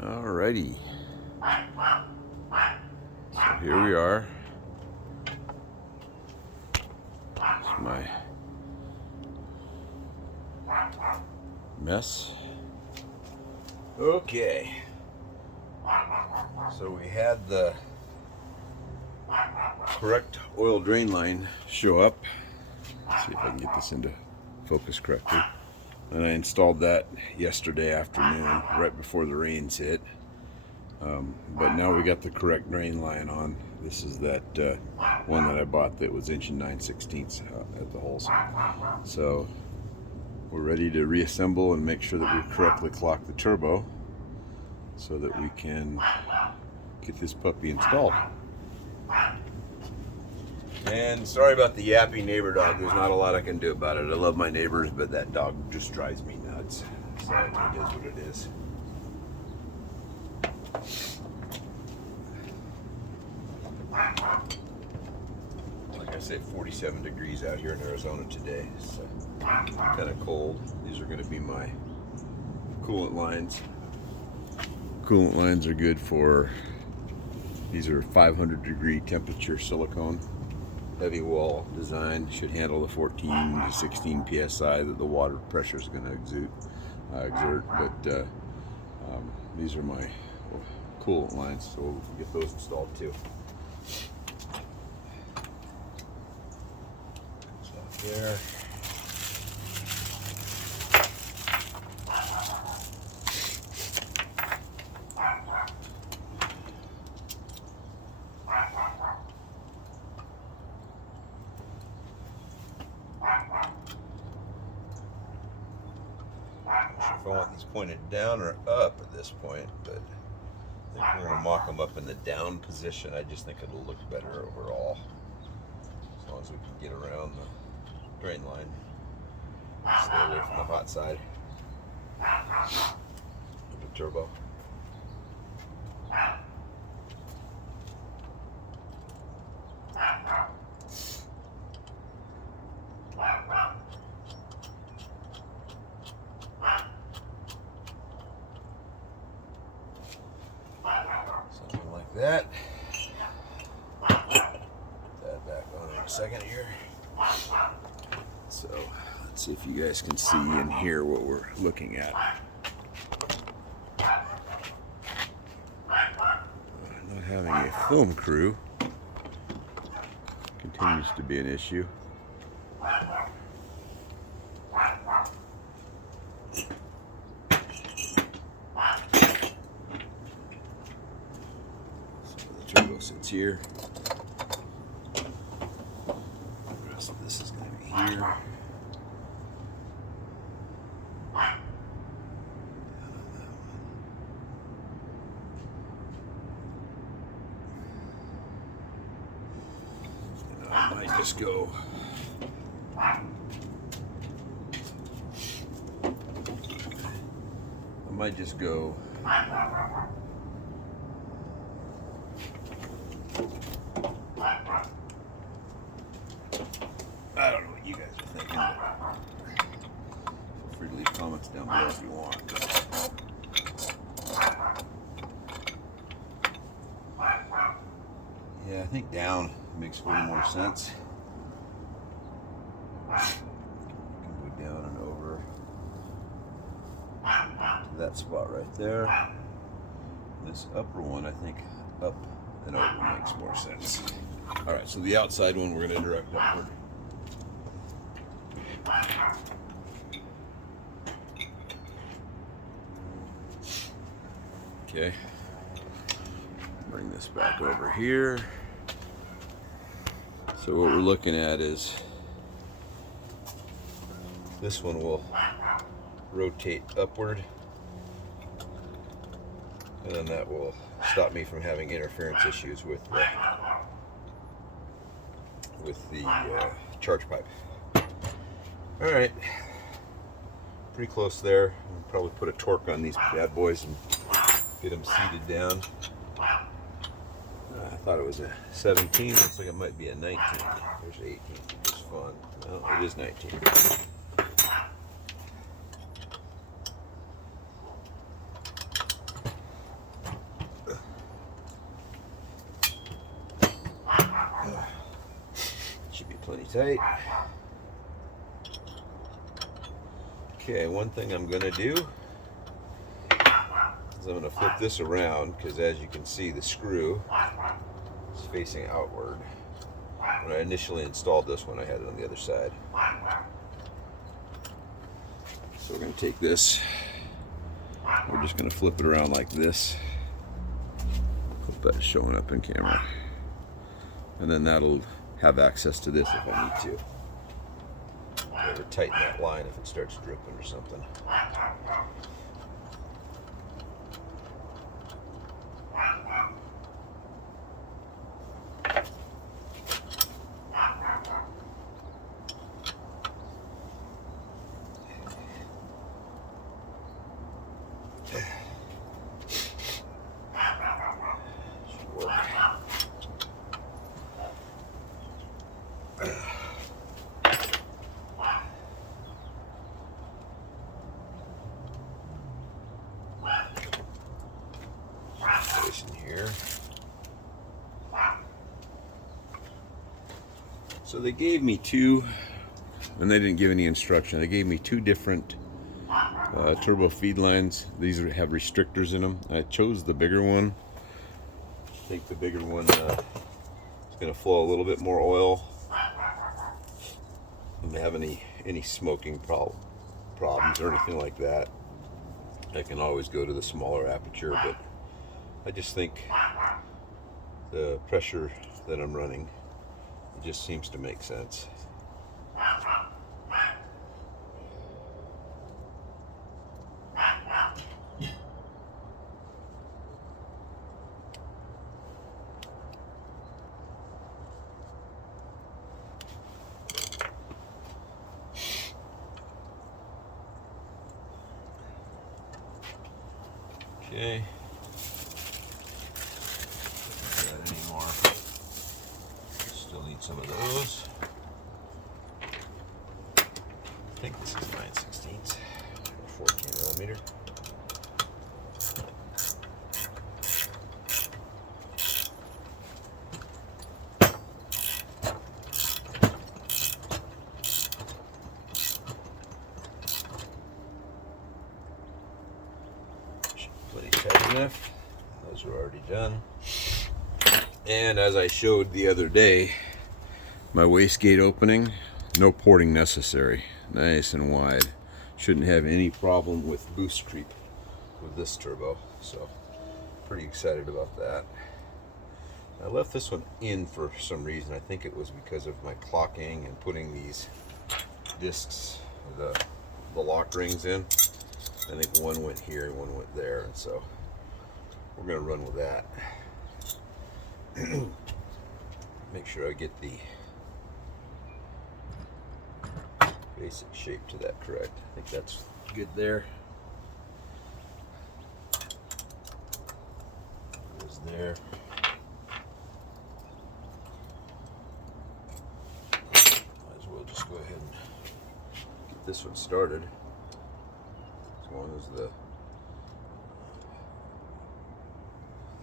Alrighty, so here we are. It's my mess. Okay, so we had the correct oil drain line show up. Let's see if I can get this into focus correctly. And I installed that yesterday afternoon, right before the rains hit. But now we got the correct drain line on. This is that one that I bought that was 1 9/16 at the holes. So we're ready to reassemble and make sure that we correctly clock the turbo so that we can get this puppy installed. And sorry about the yappy neighbor dog. There's not a lot I can do about it. I love my neighbors, but that dog just drives me nuts. So it is what it is. Like I said, 47 degrees out here in Arizona today. So kind of cold. These are going to be my coolant lines. Coolant lines are good for, these are 500 degree temperature silicone. Heavy wall design, should handle the 14 to 16 psi that the water pressure is going to exert. But these are my coolant lines, so we'll get those installed too. So there. If I want these pointed down or up at this point, but I think we're going to mock them up in the down position. I just think it'll look better overall, as long as we can get around the drain line, stay away from the hot side of the turbo. Something like that. Put that back on in a second here. So let's see if you guys can see and hear what we're looking at. Not having a film crew continues to be an issue. Sits here. The rest of this is going to be here. And I might just go. I don't know what you guys are thinking, but feel free to leave comments down below if you want. Yeah, I think down makes a little more sense. You can go down and over to that spot right there. This upper one, I think up and over makes more sense. All right, so the outside one we're going to direct upward. Okay, bring this back over here. So what we're looking at is this one will rotate upward, and then that will stop me from having interference issues with the charge pipe. All right, pretty close there. We'll probably put a torque on these bad boys and get them seated down. I thought it was a 17. Looks like it might be a 19. There's 18. It's fun. No, it is 19. tight. Okay, one thing I'm going to do is I'm going to flip this around, because as you can see, the screw is facing outward. When I initially installed this one, I had it on the other side. So we're going to take this, we're just going to flip it around like this. Hope that's showing up in camera. And then that'll have access to this if I need to. Or tighten that line if it starts dripping or something. Should work. Place in here. So they gave me two, and they didn't give any instruction. They gave me two different turbo feed lines. These have restrictors in them. I chose the bigger one. I think the bigger one is going to flow a little bit more oil. I don't have any smoking problems or anything like that. I can always go to the smaller aperture, but I just think the pressure that I'm running, it just seems to make sense. Okay. Not anymore. Still need some of those. I think this is 9/16, 14mm. Plenty tight enough. Those are already done. And as I showed the other day, my wastegate opening, no porting necessary. Nice and wide. Shouldn't have any problem with boost creep with this turbo. So pretty excited about that. I left this one in for some reason. I think it was because of my clocking and putting these discs, the lock rings in. I think one went here and one went there, and so we're going to run with that. Make sure I get the basic shape to that correct. I think that's good there. Goes there. Might as well just go ahead and get this one started. As long as the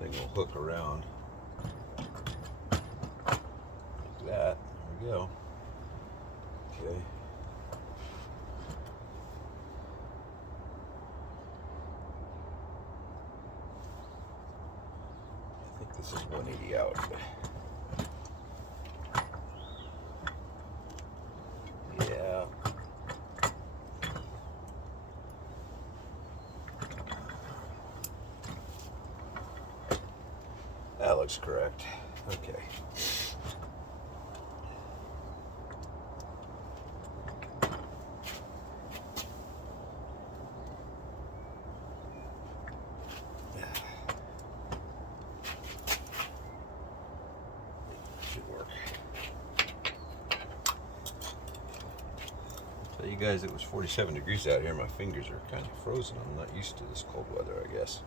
thing will hook around like that. There we go. Okay. I think this is 180 out. Yeah. That looks correct. Okay. Should work. Tell you guys it was 47 degrees out here. My fingers are kind of frozen. I'm not used to this cold weather, I guess.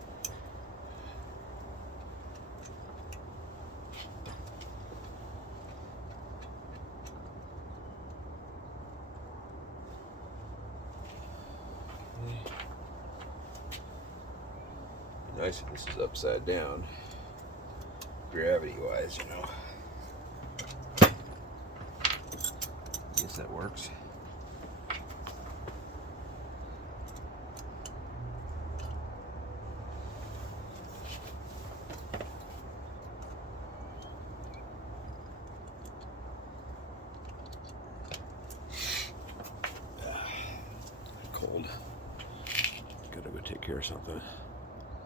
Nice if this is upside down, gravity wise, you know. that works. Cold. Gotta go take care of something.